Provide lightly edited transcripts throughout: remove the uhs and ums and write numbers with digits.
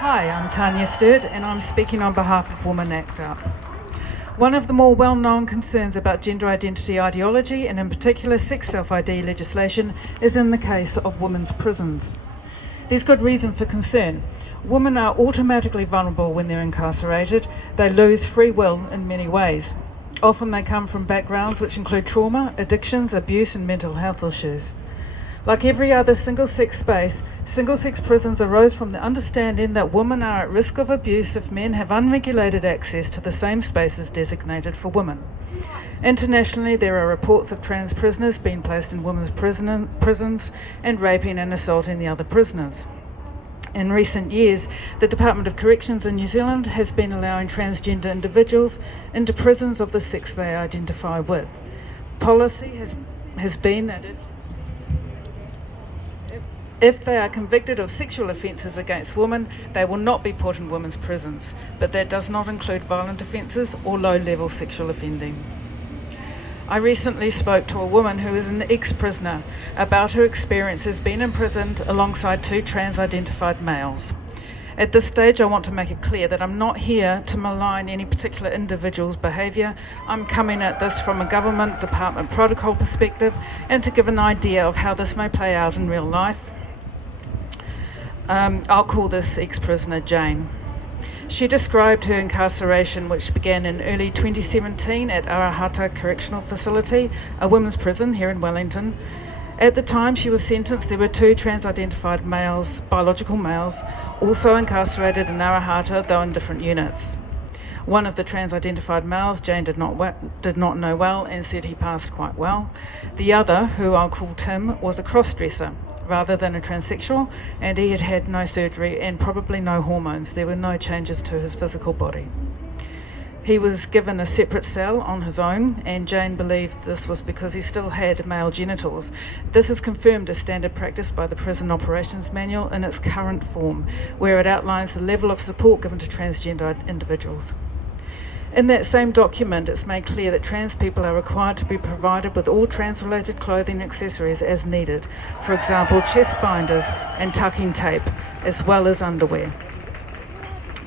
Hi, I'm Tania Sturt and I'm speaking on behalf of Women Act Up. One of the more well-known concerns about gender identity ideology, and in particular sex self-ID legislation, is in the case of women's prisons. There's good reason for concern. Women are automatically vulnerable when they're incarcerated. They lose free will in many ways. Often they come from backgrounds which include trauma, addictions, abuse and mental health issues. Like every other single-sex space, single-sex prisons arose from the understanding that women are at risk of abuse if men have unregulated access to the same spaces designated for women. Internationally, there are reports of trans prisoners being placed in women's prisons and raping and assaulting the other prisoners. In recent years, the Department of Corrections in New Zealand has been allowing transgender individuals into prisons of the sex they identify with. Policy has been that if they are convicted of sexual offences against women, they will not be put in women's prisons, but that does not include violent offences or low-level sexual offending. I recently spoke to a woman who is an ex-prisoner about her experiences being imprisoned alongside two trans-identified males. At this stage, I want to make it clear that I'm not here to malign any particular individual's behaviour. I'm coming at this from a government department protocol perspective and to give an idea of how this may play out in real life. I'll call this ex-prisoner Jane. She described her incarceration, which began in early 2017 at Arahata Correctional Facility, a women's prison here in Wellington. At the time she was sentenced, there were two trans-identified males, biological males, also incarcerated in Arahata, though in different units. One of the trans-identified males, Jane did not know well and said he passed quite well. The other, who I'll call Tim, was a cross-dresser rather than a transsexual, and he had had no surgery and probably no hormones. There were no changes to his physical body. He was given a separate cell on his own, and Jane believed this was because he still had male genitals. This is confirmed as standard practice by the Prison Operations Manual in its current form, where it outlines the level of support given to transgender individuals. In that same document, it's made clear that trans people are required to be provided with all trans-related clothing and accessories as needed, for example, chest binders and tucking tape, as well as underwear.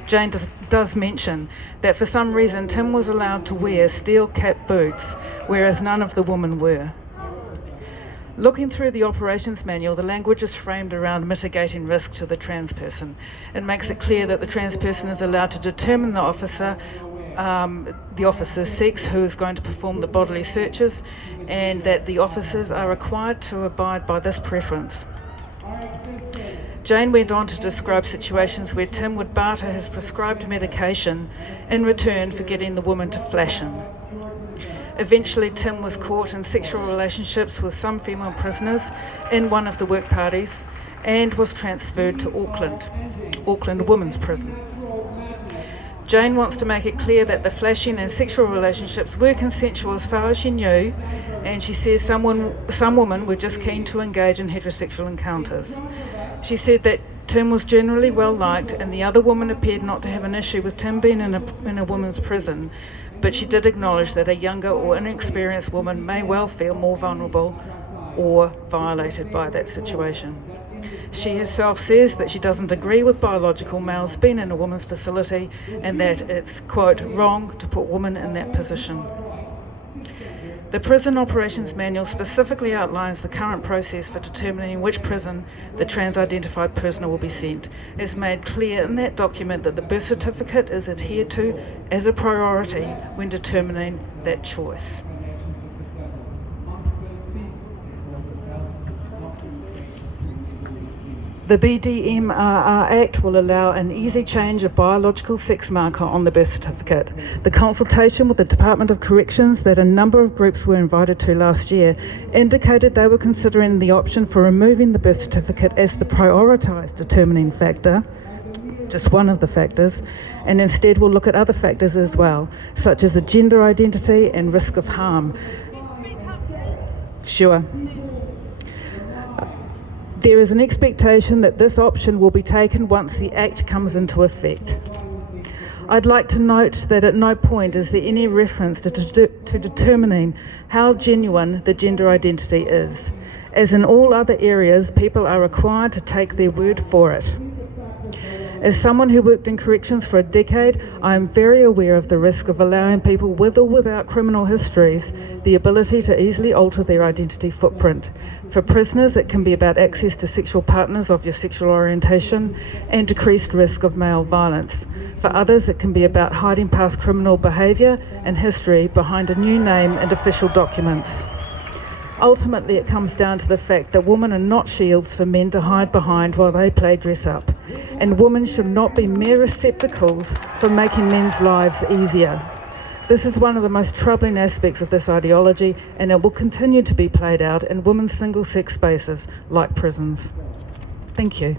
Jane does mention that for some reason Tim was allowed to wear steel-capped boots, whereas none of the women were. Looking through the operations manual, the language is framed around mitigating risk to the trans person. It makes it clear that the trans person is allowed to determine the officer's sex, who is going to perform the bodily searches, and that the officers are required to abide by this preference. Jane went on to describe situations where Tim would barter his prescribed medication in return for getting the woman to flash him. Eventually, Tim was caught in sexual relationships with some female prisoners in one of the work parties and was transferred to Auckland Women's Prison. Jane wants to make it clear that the flashing and sexual relationships were consensual as far as she knew, and she says some women were just keen to engage in heterosexual encounters. She said that Tim was generally well liked, and the other woman appeared not to have an issue with Tim being in a women's prison, but she did acknowledge that a younger or inexperienced woman may well feel more vulnerable or violated by that situation. She herself says that she doesn't agree with biological males being in a women's facility and that it's, quote, wrong to put women in that position. The Prison Operations Manual specifically outlines the current process for determining which prison the trans-identified prisoner will be sent. It's made clear in that document that the birth certificate is adhered to as a priority when determining that choice. The BDMRR Act will allow an easy change of biological sex marker on the birth certificate. The consultation with the Department of Corrections that a number of groups were invited to last year indicated they were considering the option for removing the birth certificate as the prioritised determining factor, just one of the factors, and instead will look at other factors as well, such as a gender identity and risk of harm. Sure. There is an expectation that this option will be taken once the Act comes into effect. I'd like to note that at no point is there any reference to determining how genuine the gender identity is. As in all other areas, people are required to take their word for it. As someone who worked in corrections for a decade, I am very aware of the risk of allowing people with or without criminal histories the ability to easily alter their identity footprint. For prisoners, it can be about access to sexual partners of your sexual orientation and decreased risk of male violence. For others, it can be about hiding past criminal behaviour and history behind a new name and official documents. Ultimately, it comes down to the fact that women are not shields for men to hide behind while they play dress up, and women should not be mere receptacles for making men's lives easier. This is one of the most troubling aspects of this ideology, and it will continue to be played out in women's single-sex spaces like prisons. Thank you.